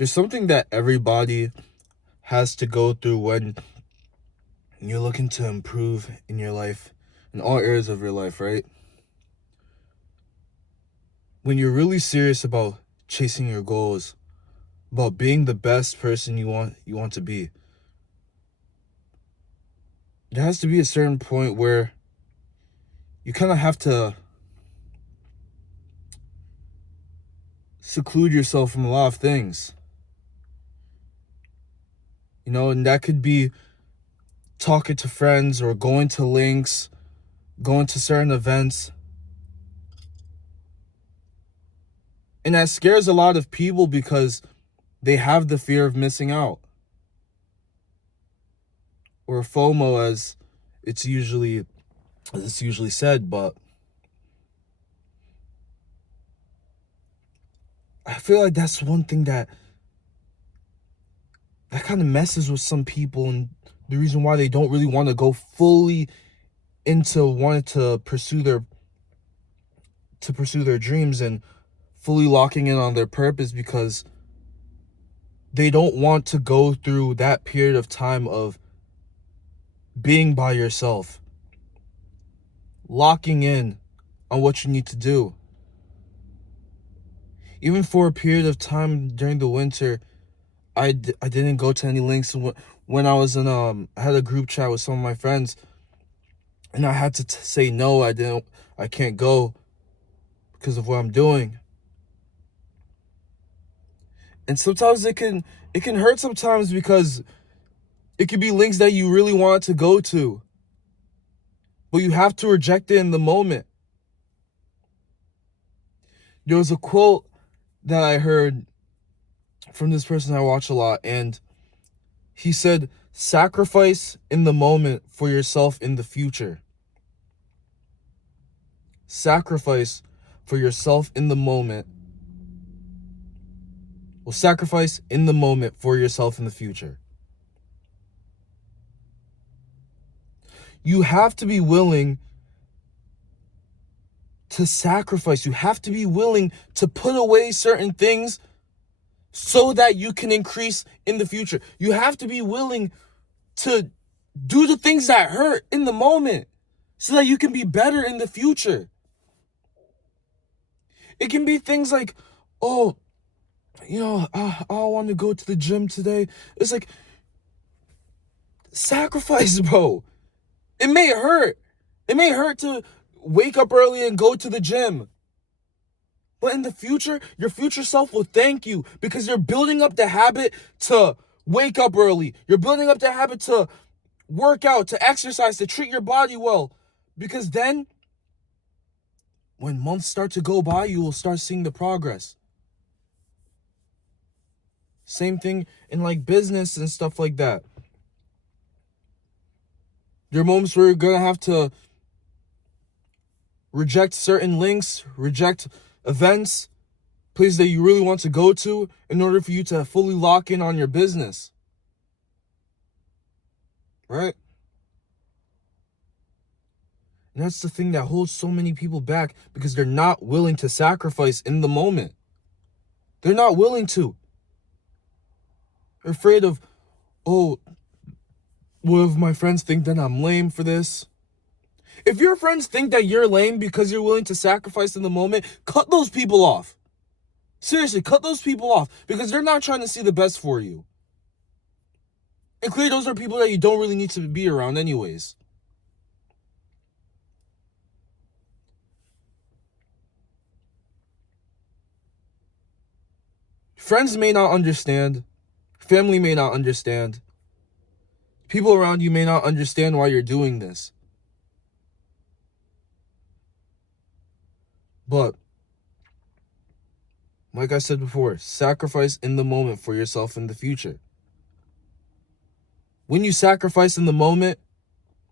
There's something that everybody has to go through when you're looking to improve in your life, in all areas of your life, right? When you're really serious about chasing your goals, about being the best person you want to be, there has to be a certain point where you kind of have to seclude yourself from a lot of things. And that could be talking to friends or going to links, going to certain events. And that scares a lot of people because they have the fear of missing out. Or FOMO as it's usually said, but I feel like that's one thing that kind of messes with some people, and the reason why they don't really want to go fully into wanting to pursue their dreams and fully locking in on their purpose, because they don't want to go through that period of time of being by yourself, locking in on what you need to do. Even for a period of time during the winter, I didn't go to any links. When I was in I had a group chat with some of my friends, and I had to say no. I can't go because of what I'm doing. And sometimes it can hurt sometimes, because it could be links that you really want to go to, but you have to reject it in the moment. There was a quote that I heard from this person I watch a lot, and he said, "Sacrifice in the moment for yourself in the future." Sacrifice for yourself in the moment. Well, sacrifice in the moment for yourself in the future. You have to be willing to sacrifice. You have to be willing to put away certain things so that you can increase in the future. You have to be willing to do the things that hurt in the moment so that you can be better in the future. It can be things like, I want to go to the gym today. It's like, sacrifice, bro. It may hurt. It may hurt to wake up early and go to the gym. But in the future, your future self will thank you, because you're building up the habit to wake up early. You're building up the habit to work out, to exercise, to treat your body well. Because then, when months start to go by, you will start seeing the progress. Same thing in business and stuff like that. There are moments where you're going to have to reject certain links, reject events, places that you really want to go to in order for you to fully lock in on your business. Right? And that's the thing that holds so many people back, because they're not willing to sacrifice in the moment. They're not willing to. They're afraid of, what if my friends think that I'm lame for this? If your friends think that you're lame because you're willing to sacrifice in the moment, cut those people off. Seriously, cut those people off, because they're not trying to see the best for you. And clearly those are people that you don't really need to be around anyways. Friends may not understand. Family may not understand. People around you may not understand why you're doing this. But, like I said before, sacrifice in the moment for yourself in the future. When you sacrifice in the moment,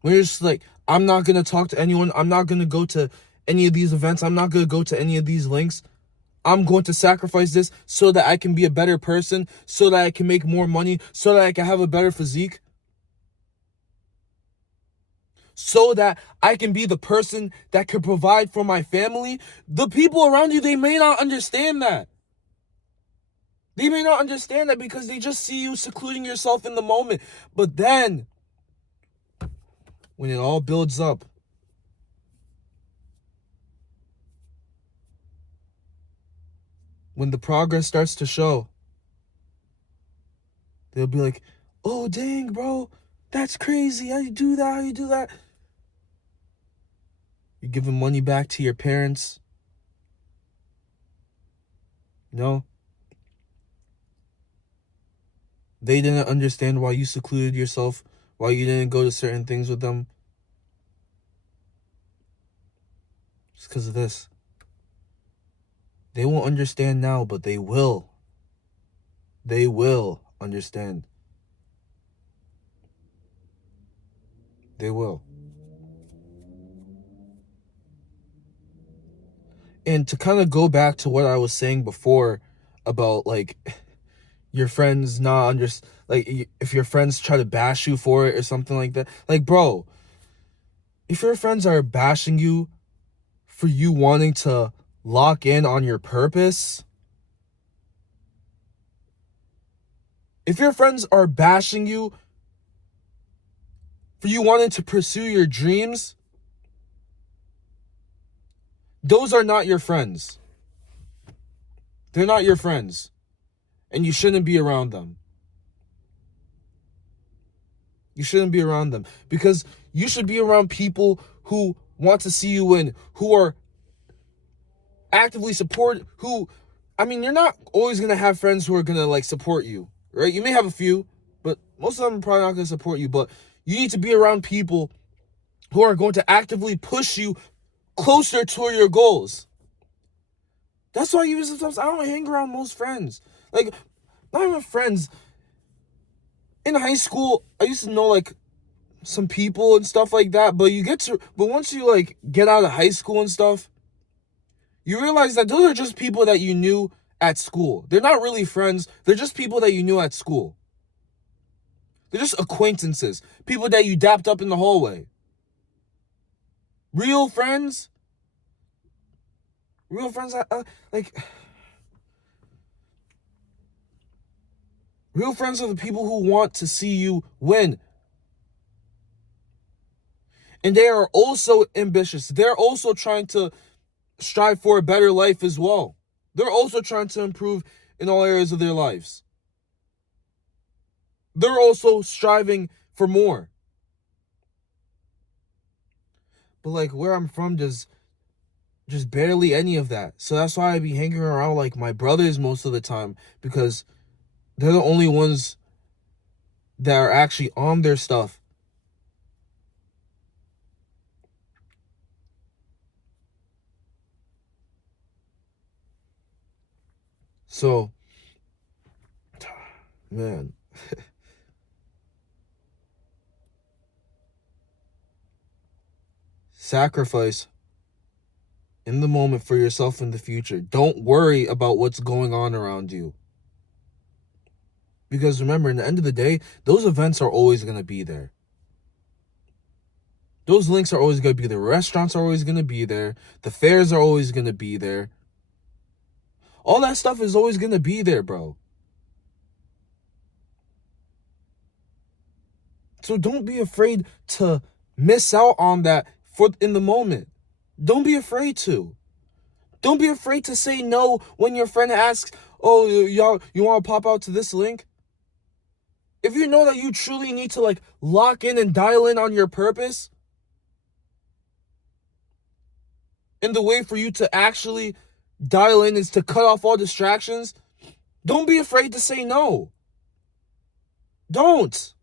when you're just like, I'm not going to talk to anyone, I'm not going to go to any of these events, I'm not going to go to any of these links, I'm going to sacrifice this so that I can be a better person, so that I can make more money, so that I can have a better physique, so that I can be the person that can provide for my family. The people around you, they may not understand that. They may not understand that because they just see you secluding yourself in the moment. But then, when it all builds up, when the progress starts to show, they'll be like, oh, dang, bro, that's crazy. How you do that? How you do that? You're giving money back to your parents. No. They didn't understand why you secluded yourself, why you didn't go to certain things with them. It's because of this. They won't understand now, but they will. They will understand. They will. And to kind of go back to what I was saying before about like your friends not like if your friends try to bash you for it or something like that. Like, bro, if your friends are bashing you for you wanting to lock in on your purpose, if your friends are bashing you for you wanting to pursue your dreams, those are not your friends. They're not your friends. And you shouldn't be around them. You shouldn't be around them. Because you should be around people who want to see you win, who are actively support, you're not always going to have friends who are going to like support you, right? You may have a few, but most of them are probably not going to support you. But you need to be around people who are going to actively push you closer to your goals. That's why even sometimes I don't hang around most friends. Like, not even friends. In high school, I used to know like some people and stuff like that, but once you like get out of high school and stuff, you realize that those are just people that you knew at school. They're not really friends. They're just people that you knew at school. They're just acquaintances. People that you dapped up in the hallway. Real friends? Real friends, real friends are the people who want to see you win. And they are also ambitious. They're also trying to strive for a better life as well. They're also trying to improve in all areas of their lives. They're also striving for more. But like where I'm from, there's just barely any of that. So that's why I be hanging around like my brothers most of the time, because they're the only ones that are actually on their stuff. So, man, sacrifice in the moment for yourself in the future. Don't worry about what's going on around you. Because remember, in the end of the day, those events are always going to be there. Those links are always going to be there. Restaurants are always going to be there. The fairs are always going to be there. All that stuff is always going to be there, bro. So don't be afraid to miss out on that in the moment. Don't be afraid to. Don't be afraid to say no when your friend asks, oh, y'all, you want to pop out to this link? If you know that you truly need to like lock in and dial in on your purpose, and the way for you to actually dial in is to cut off all distractions, don't be afraid to say no. Don't.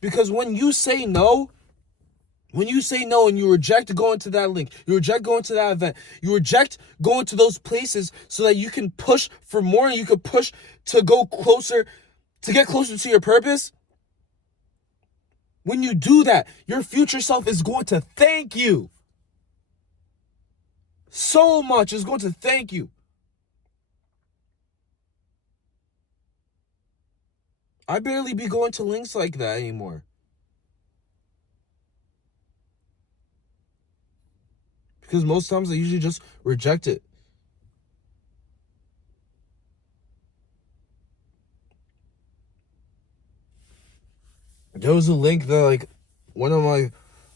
Because when you say no and you reject going to that link, you reject going to that event, you reject going to those places so that you can push for more and you can push to go closer, to get closer to your purpose. When you do that, your future self is going to thank you. So much is going to thank you. I barely be going to links like that anymore. Because most times they usually just reject it. There was a link that like one of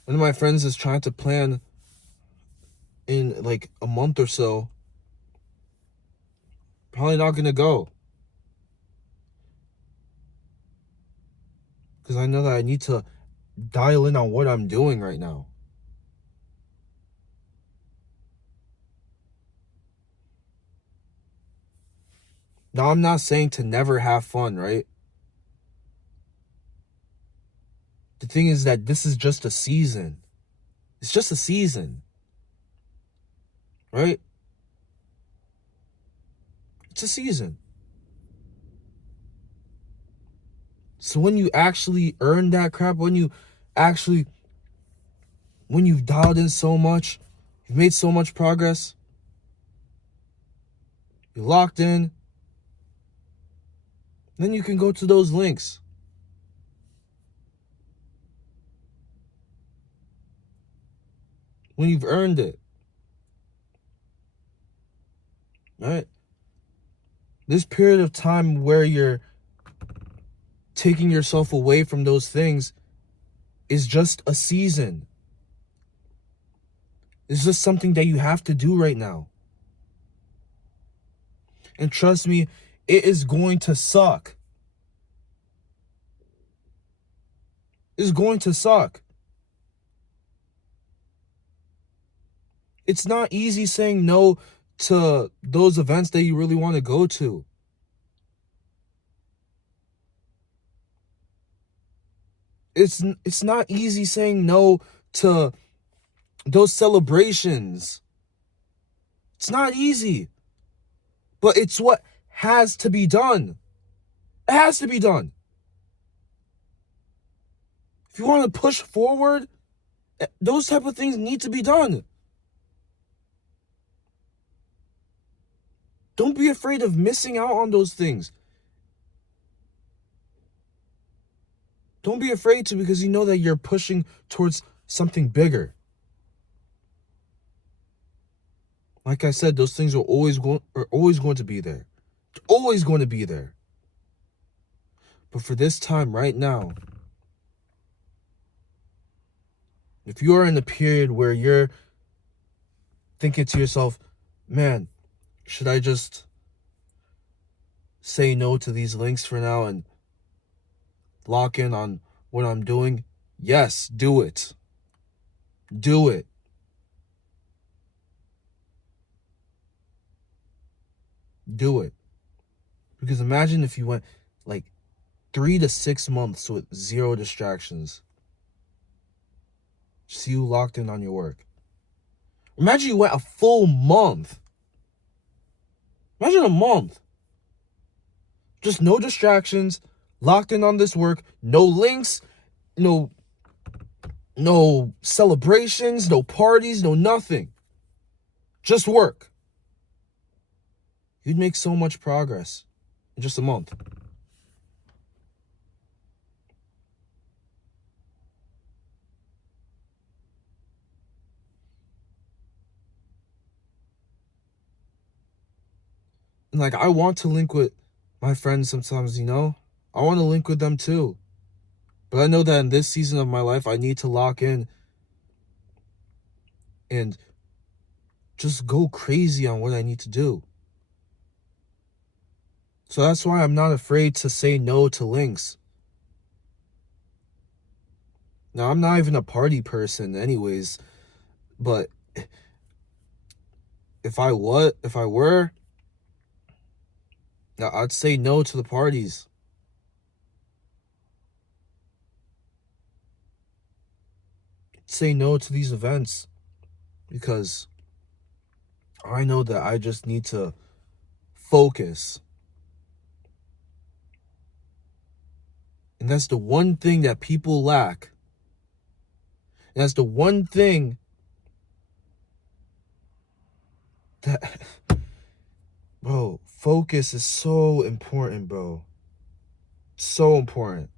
my friends is trying to plan in like a month or so. Probably not gonna go. Because I know that I need to dial in on what I'm doing right now. Now, I'm not saying to never have fun, right? The thing is that this is just a season. It's just a season, right? It's a season. So when you actually earn that crap, when you've dialed in so much, you've made so much progress, you're locked in, then you can go to those links. When you've earned it, right? This period of time where you're taking yourself away from those things is just a season. It's just something that you have to do right now. And trust me, it is going to suck. It's going to suck. It's not easy saying no to those events that you really want to go to. It's not easy saying no to those celebrations. It's not easy. But it's what has to be done. It has to be done. If you want to push forward, those type of things need to be done. Don't be afraid of missing out on those things. Don't be afraid to, because you know that you're pushing towards something bigger. Like I said, those things are always going to be there. They're always going to be there. But for this time right now, if you are in a period where you're thinking to yourself, man, should I just say no to these links for now and lock in on what I'm doing? Yes, do it. Do it. Do it. Because imagine if you went like 3 to 6 months with zero distractions. See you locked in on your work. Imagine you went a full month. Imagine a month. Just no distractions, locked in on this work, no links, no celebrations, no parties, no nothing. Just work. You'd make so much progress in just a month. And like, I want to link with my friends sometimes, you know? I want to link with them too. But I know that in this season of my life, I need to lock in and just go crazy on what I need to do. So that's why I'm not afraid to say no to links. Now, I'm not even a party person anyways, but if I were, I'd say no to the parties. Say no to these events because I know that I just need to focus. And that's the one thing that people lack. And that's the one thing that, bro, focus is so important, bro. So important.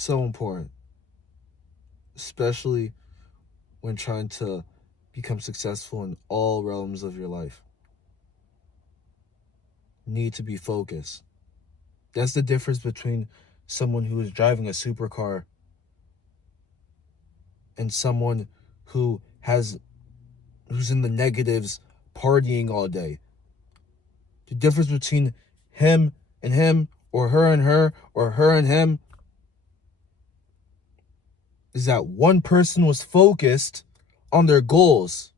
So important. Especially when trying to become successful in all realms of your life. Need to be focused. That's the difference between someone who is driving a supercar and someone who's in the negatives partying all day. The difference between him and him, or her and her, or her and him, is that one person was focused on their goals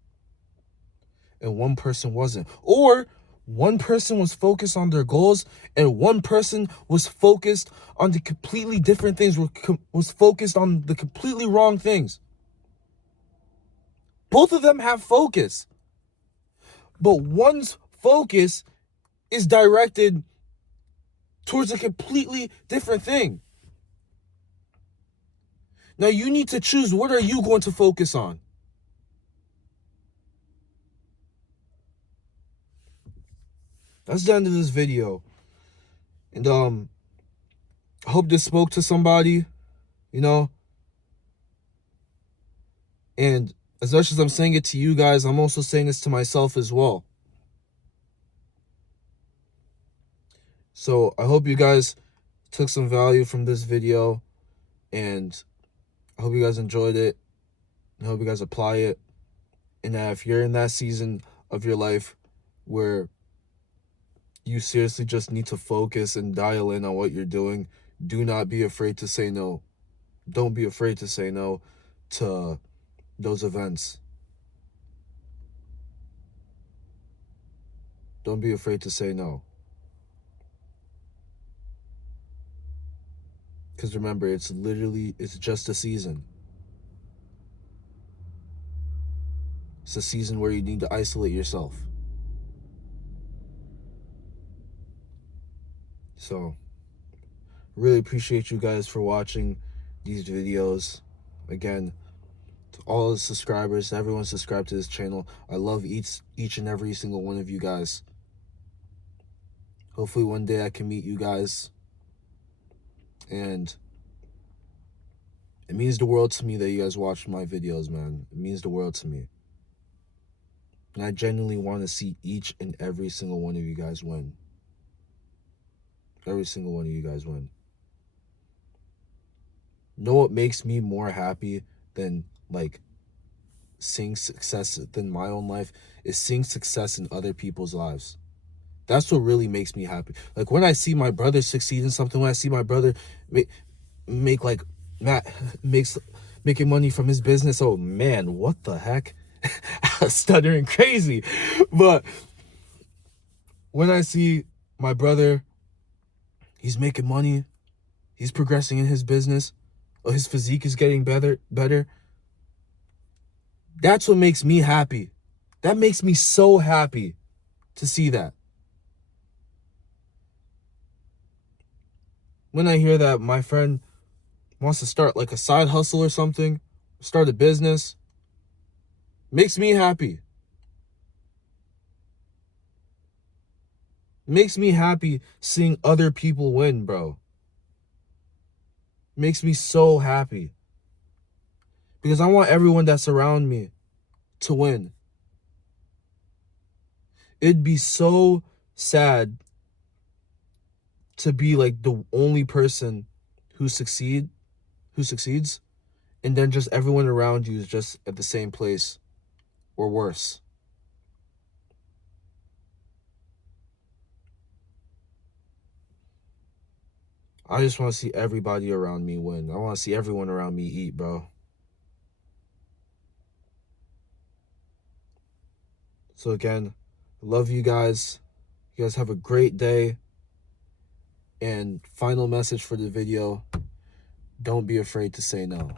and one person wasn't. Or one person was focused on their goals and one person was focused on the completely different things, was focused on the completely wrong things. Both of them have focus, but one's focus is directed towards a completely different thing. Now you need to choose, what are you going to focus on? That's the end of this video. And I hope this spoke to somebody, you know. And as much as I'm saying it to you guys, I'm also saying this to myself as well. So I hope you guys took some value from this video, and I hope you guys enjoyed it. I hope you guys apply it. And that if you're in that season of your life where you seriously just need to focus and dial in on what you're doing, do not be afraid to say no. Don't be afraid to say no to those events. Don't be afraid to say no. Because remember, it's just a season. It's a season where you need to isolate yourself. So, really appreciate you guys for watching these videos. Again, to all the subscribers, to everyone subscribed to this channel, I love each and every single one of you guys. Hopefully one day I can meet you guys. And it means the world to me that you guys watch my videos, man. It means the world to me. And I genuinely want to see each and every single one of you guys win. Every single one of you guys win. Know what makes me more happy than seeing success than my own life is seeing success in other people's lives. That's what really makes me happy. Like when I see my brother succeed in something, when I see my brother make like Matt making money from his business, oh man, what the heck? I was stuttering crazy. But when I see my brother, he's making money, he's progressing in his business, or his physique is getting better, that's what makes me happy. That makes me so happy to see that. When I hear that my friend wants to start like a side hustle or something, start a business, makes me happy. Makes me happy seeing other people win, bro. Makes me so happy. Because I want everyone that's around me to win. It'd be so sad to be like the only person who succeeds, and then just everyone around you is just at the same place or worse. I just want to see everybody around me win. I want to see everyone around me eat, bro. So again, love you guys. You guys have a great day. And final message for the video, don't be afraid to say no.